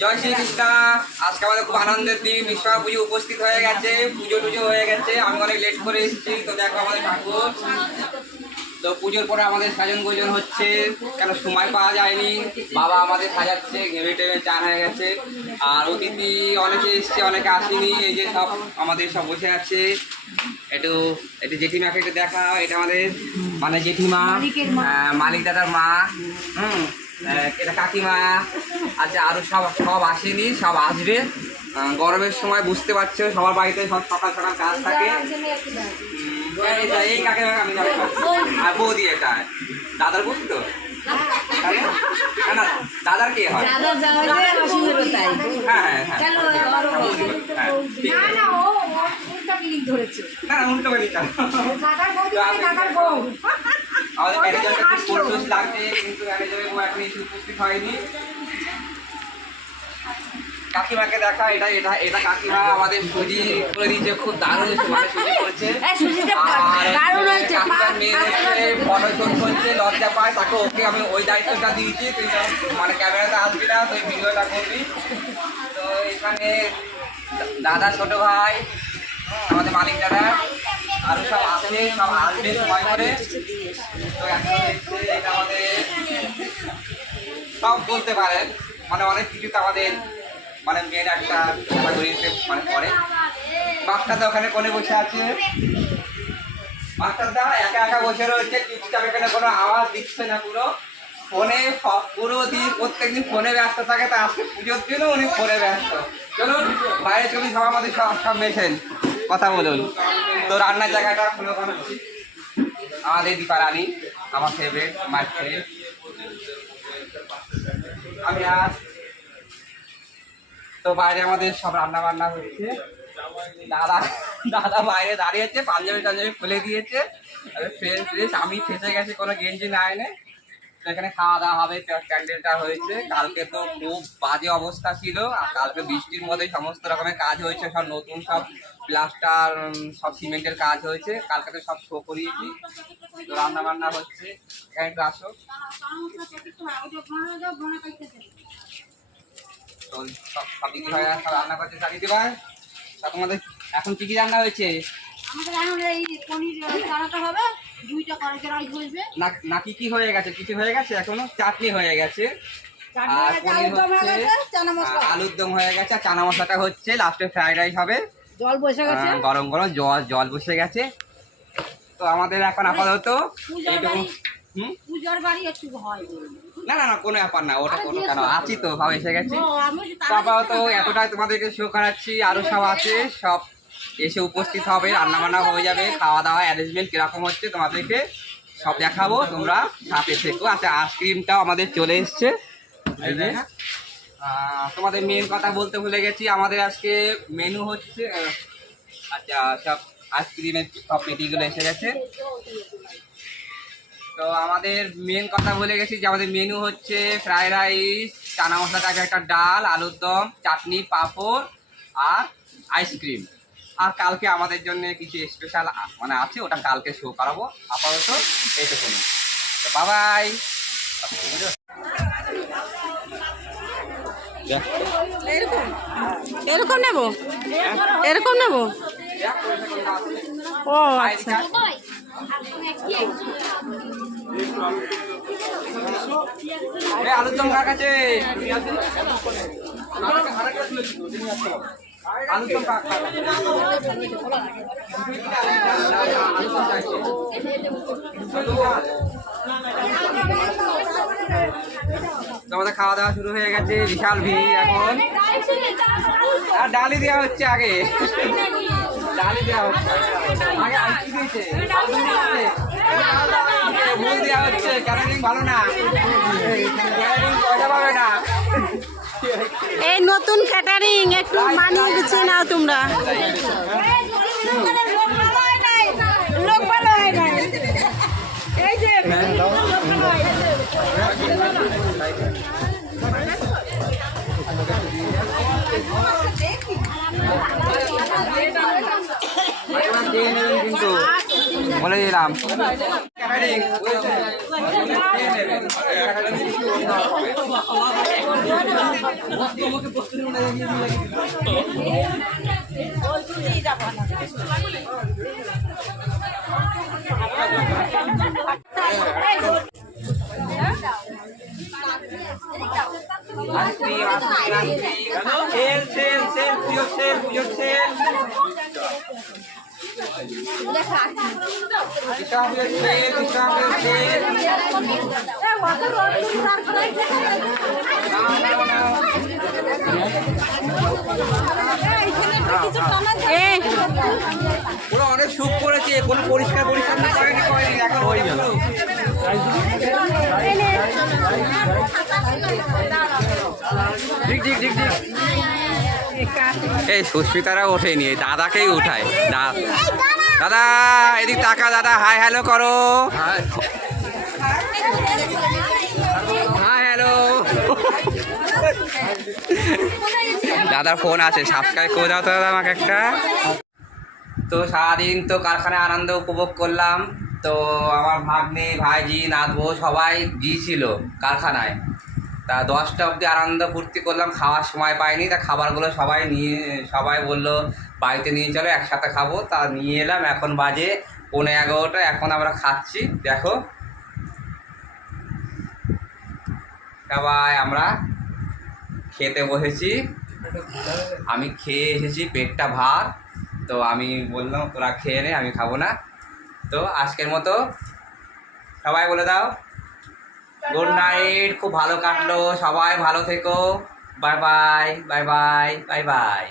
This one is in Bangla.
জয় শ্রীকৃষ্ণ। আজকে আমাদের খুব আনন্দের দিন। বিশ্বকর্মা পুজো উপস্থিত হয়ে গেছে পুজো টুজো হয়ে গেছে। আমি অনেক লেট করে এসেছি তো দেখো আমাদের ঠাকুর। তো পুজোর পরে আমাদের সাজন গোজন হচ্ছে কেন সময় পাওয়া যায়নি। বাবা আমাদের সাজাচ্ছে ঘেমে টেমে চান হয়ে গেছে। আর অতিথি অনেকে এসছে অনেকে আসেনি। এই যে সব আমাদের সব বসে আছে। একটু একটু জেঠিমাকে একটু দেখা এটা আমাদের মানে জেঠিমা মালিক দাদার মা। হুম এটা কাকিমা আচ্ছা আরও সব সব আসেনি সব আসবে। গরমের সময় বুঝতে পারছ সবার বাড়িতে সব সকাল সকাল কাজ থাকে। এই কাকে আমি। আর বৌদি এটা। দাদার বৌদি তো? দাদার কে হয়? হ্যাঁ হ্যাঁ হ্যাঁ। হ্যাঁ, পিলিং ধরেছে। না উল্টো আমাদের ম্যানেজারকে খুব কন্ট্রোল লাগছে কিন্তু ম্যানেজারের বউ এখন এসে উপস্থিত হয়নি। কাকিমাকে দেখা এটা এটা এটা কাকিমা আমাদের সুজি করে দিয়েছে খুব দারুণ মানে সুজি করেছে। কাকিমার মেয়ে হচ্ছে ফটোশুট করছে লজ্জা পায় তাকে ওকে আমি ওই দায়িত্বটা দিয়েছি তুই মানে ক্যামেরাতে আসবি না তুই ভিডিওটা করবি। তো এখানে দাদা ছোট ভাই আমাদের মালিক দাদা। আরও সব আছে সব আসবে সময় করে। তো আমাদের সব বলতে পারেন মানে অনেক কিছুতে আমাদের মানে মেন একটা মানে পড়ে। মাস্টারদা ওখানে কোণে বসে আছে? মাস্টারদা একা একা বসে রয়েছে চুপচাপ এখানে কোনো আওয়াজ দিচ্ছে না পুরো। ফোনে পুরো দিন, প্রত্যেকদিন ফোনে ব্যস্ত থাকে, তা আজকে পুজোর দিনও উনি ফোনে ব্যস্ত। চলুন বাইরে চলুন সব আমাদের সব সব মেশেন। কথা বলুন। তো রান্নার জায়গাটা খুলে বানাচ্ছি আমাদের দীপা রানী, আমার ফেভারিট মাই ফেভারিট আমি আর তো বাইরে আমাদের সব রান্না বান্না হয়েছে দাদা দাদা বাইরে দাঁড়িয়েছে, পাঞ্জাবি টাঞ্জাবি খুলে দিয়েছে। আমি ফেসে গেছি, কোনো গেঞ্জি না এনে। তো এখানে খাওয়া দাওয়া হবে ক্যান্ডেলটা হয়েছে। কালকে তো খুব বাজে অবস্থা ছিল। আর কালকে বৃষ্টির মধ্যে সমস্ত রকমের কাজ হয়েছে, সব নতুন সব প্লাস্টার সব সিমেন্টের কাজ হয়েছে। কালকে তো সব শো করিয়েছি। তো রান্না বান্না হচ্ছে। এখানে একটু আসো। তো সব সব রান্না করছে দিদি ভাই তোমাদের এখন কি কি রান্না হয়েছে? আমাদের এখন এই পনির চানাটা হবে দুইটা কড়াইতে রাইস হয়েছে। না না কি হয়ে গেছে? কিছু হয়ে গেছে এখনও? চাটনি হয়ে গেছে। আলুর দম হয়ে গেছে, চানা মশলাটা হচ্ছে লাস্টে ফ্রাইড রাইস হবে। জল বসে গেছে। গরম গরম জল জল বসে গেছে। তো আমাদের এখন আপাতত এইটুকু পূজার বাড়ি একটু হয়। না না না কোনো ব্যাপার না ওটা কোনো কেন? আছি তো ভাব এসে গেছি। আপাতত এতটাই তোমাদেরকে শো করাচ্ছি আরও সব আছে সব এসে উপস্থিত হবে রান্না বান্না হয়ে যাবে খাওয়া দাওয়া অ্যারেঞ্জমেন্ট কীরকম হচ্ছে তোমাদেরকে সব দেখাবো, তোমরা সাথে থেকো। আচ্ছা আইসক্রিমটাও আমাদের চলে এসছে। তোমাদের মেন কথা বলতে ভুলে গেছি, আমাদের আজকে মেনু হচ্ছে আচ্ছা সব আইসক্রিমের সব পেটিগুলো এসে গেছে। তো আমাদের মেন কথা বলে গেছি যে আমাদের মেনু হচ্ছে ফ্রাইড রাইস চানা মশলা টাইপের একটা ডাল, আলুর দম, চাটনি, পাঁপড় আর আইসক্রিম আর কালকে আমাদের জন্য কিছু স্পেশাল মানে আছে ওটা কালকে শো করাবো। আপাতত এইটুকু তো বাবাই এরকম? নেব? এরকম নেব? ও আচ্ছা। আলুর দম কাছে? আমাদের খাওয়া দাওয়া শুরু হয়ে গেছে, বিশাল ভিড় এখন। আর ডালি দেওয়া হচ্ছে আগে। ডালি দেওয়া হচ্ছে আগে। আইসি দিয়েছে? ভুল দেওয়া হচ্ছে ক্যাটারিং ভালো না। এই নতুন ক্যাটারিং একটু মানিয়ে গুছিয়ে না তোমরা। দিলাম। ফাইটিং খেয়ে নেবে আইসক্রিম আইসক্রিম পুরো অনেক সুখ করেছে কোনো পরিষ্কার পরিচ্ছন্ন করেনি করেনি এখন ওই পুরো ঠিক ঠিক ঠিক ঠিক এই সুস্মিতারা ওঠেনি দাদাকেই উঠায়। দাদা, এদিক টাকা দাদা হাই হ্যালো করো। হ্যালো দাদার ফোন আছে সাবস্ক্রাইব করে দাও তো দাদা আমাকে একটা। তো সারাদিন তো কারখানায় আনন্দ উপভোগ করলাম। তো আমার ভাগ্নে, ভাইজি, নাতবো সবাই গিয়েছিল কারখানায়। তা দশটা অবধি আনন্দ ফুর্তি করলাম, খাওয়ার সময় পাইনি, তা খাবারগুলো সবাই নিয়ে, সবাই বলল বাড়িতে নিয়ে চলো, একসাথে খাব, তা নিয়ে এলাম, এখন বাজে পনেরো এগারোটা, এখন আমরা খাচ্ছি, দেখো। সবাই আমরা খেতে বসেছি, আমি খেয়ে এসেছি, পেটটা ভাত তো আমি বললাম, তোরা খেয়ে নে, আমি খাব না, তো আজকের মতো সবাই বলে দাও। গুড নাইট খুব ভালো কাটলো। সবাই ভালো থেকো। Bye bye bye bye bye bye